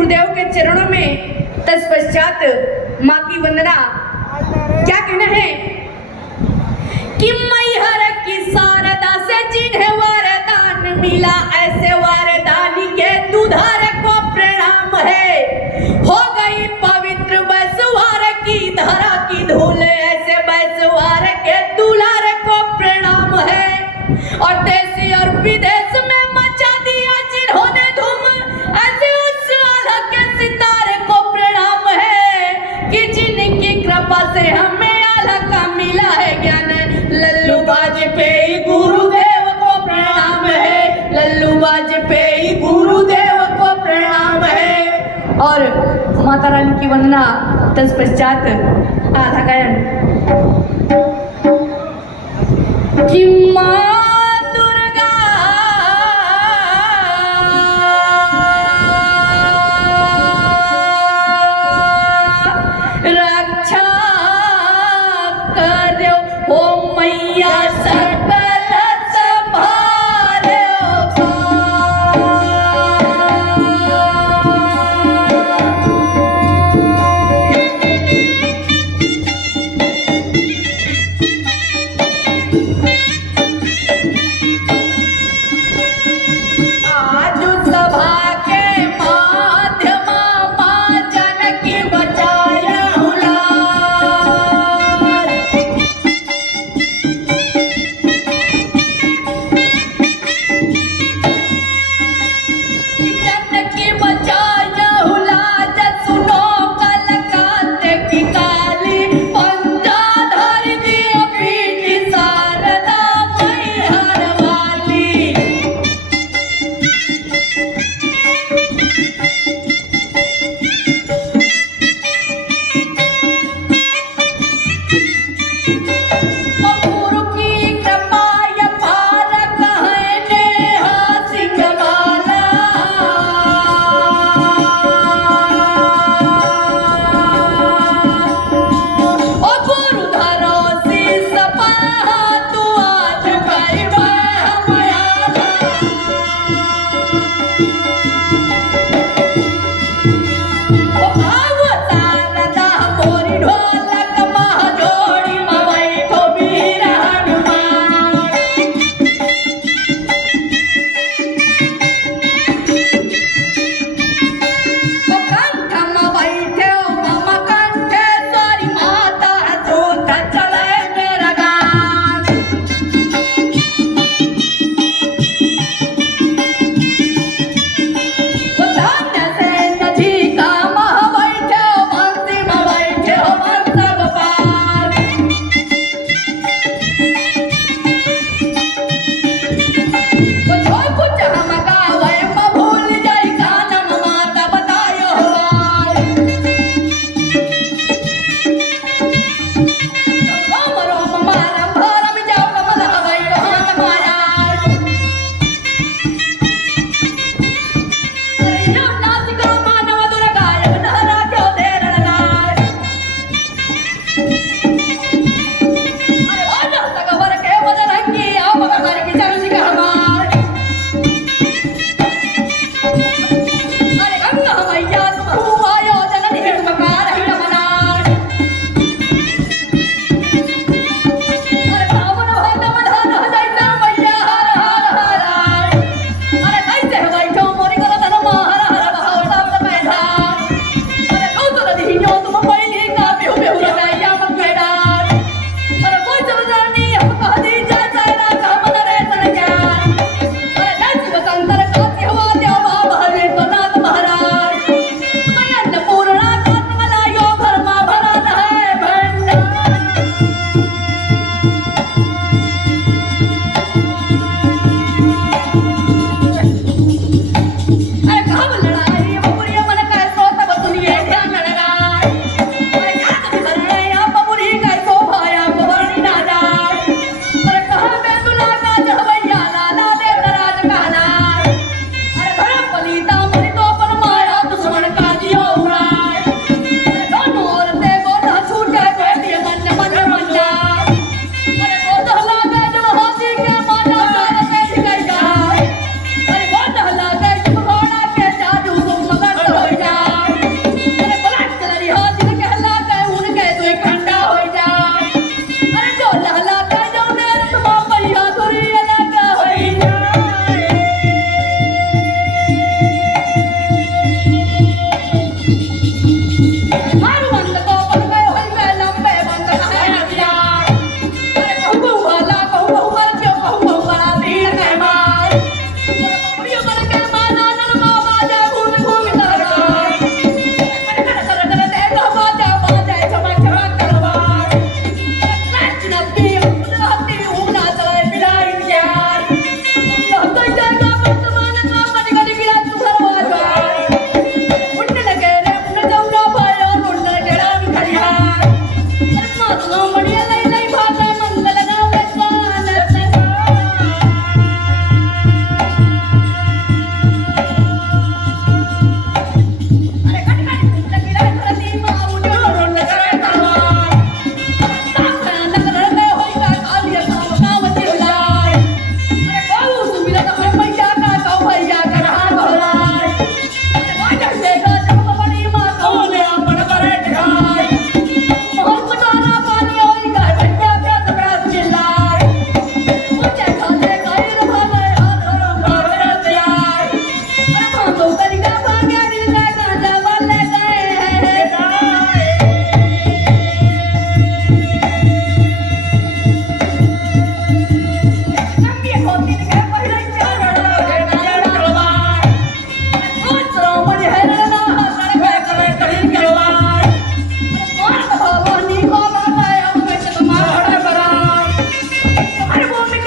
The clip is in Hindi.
गुरुदेव के चरणों में तत्पश्चात माँ की वंदना। क्या कहना है कि मैहर की शारदा से जिन्हें वरदान मिला, ऐसे वरदानी के दुधार को प्रणाम है। हो गई पवित्र बैसवार की धरा की धूल, ऐसे बैसवार के दुलार को प्रणाम है। और देश और विदेश में मचा दिया जिन्होंने धूम, ऐसे उस आला के सितारे को प्रणाम है कि जिनकी कृपा से हमें आला का मिला है ज्ञान। लल्लू वाजपेयी गुरुदेव को प्रणाम है, लल्लू वाजपेयी गुरुदेव को प्रणाम है। और माता रानी की वंदना तत्पश्चात आधा गायन कि माँ दुर्गा रक्षा करो, हो मैया सकल संभालो। अरे वो मैं